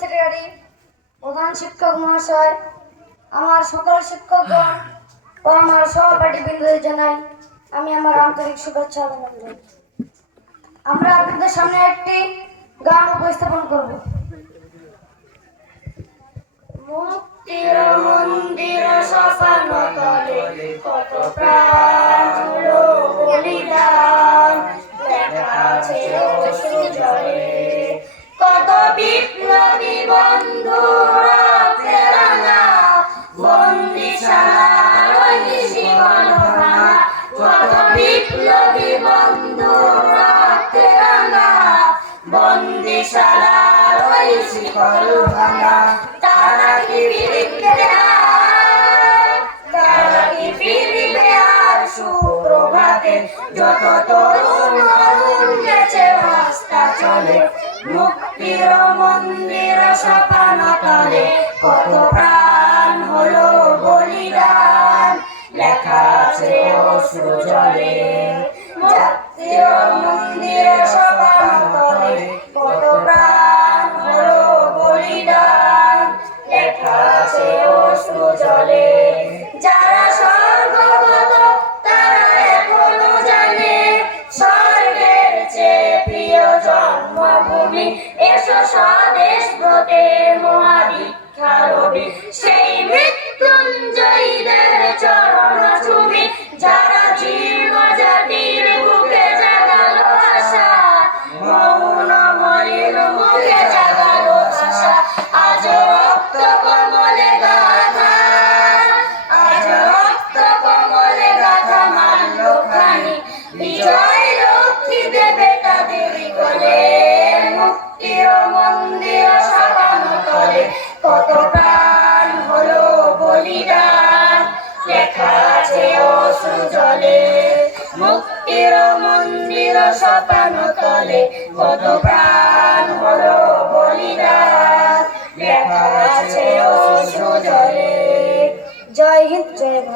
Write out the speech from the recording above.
Secretary, প্রধান শিক্ষক মহাশয়, আমার সকল শিক্ষকগণ ও আমার সহপাঠীবৃন্দদের জানাই আমি আমার আন্তরিক শুভেচ্ছা ও অভিনন্দন। আমরা আপনাদের সামনে একটি গান উপস্থাপন করব। মুক্তির মন্দির শ্মশান তলে কত প্রাণ হলো বলিদান, লেখা আছে অশ্রু জলে কত বিপ্লবী বন্ধু রক্তের রাঙা, বন্দিশালার ওই শিকল ভাঙা, কত বিপ্লবী বন্ধু রক্তের রাঙা, বন্দিশালার ওই শিকল ভাঙা। তারা কি ফিরবে আর, তারা কি ফিরবে আর সুপ্রভাতে, যত তরুণ অরুণ গেছে রাস্তা চলে, মুক্তির মন্দির সোপান তলে কত প্রাণ হলো বলিদান, লেখা আছে অশ্রু জলে। জাতীয় মন্দির সোপান তলে কত প্রাণ হলো বলিদান, লেখা আছে অশ্রু জলে। যারা স্বর্গগত তারা এখনো জানে স্বর্গের চেয়ে প্রিয় জন্মভূমি, এসো স্বদেশ ব্রতে মহাদীক্ষা রবি, সেই মৃত্যুঞ্জয়ীদের চরণ চুমি, যারা জীর্ণ জাতির বুকে জাগালো আশা, মৌন মলিন মুখে জাগালো আশা। আজ রক্ত কমলে গাথা, আজ রক্ত কমলে গাথা মাল্যখানি, বিজয় লক্ষ্মী দেবে তাদের কোলে, মুক্তির মন্দির সোপান তলে কত প্রাণ হলো বলিদান, লেখা আছে অশ্রু জলে। মুক্তির মন্দির সোপান তলে কত প্রাণ হলো বলিদান, লেখা আছে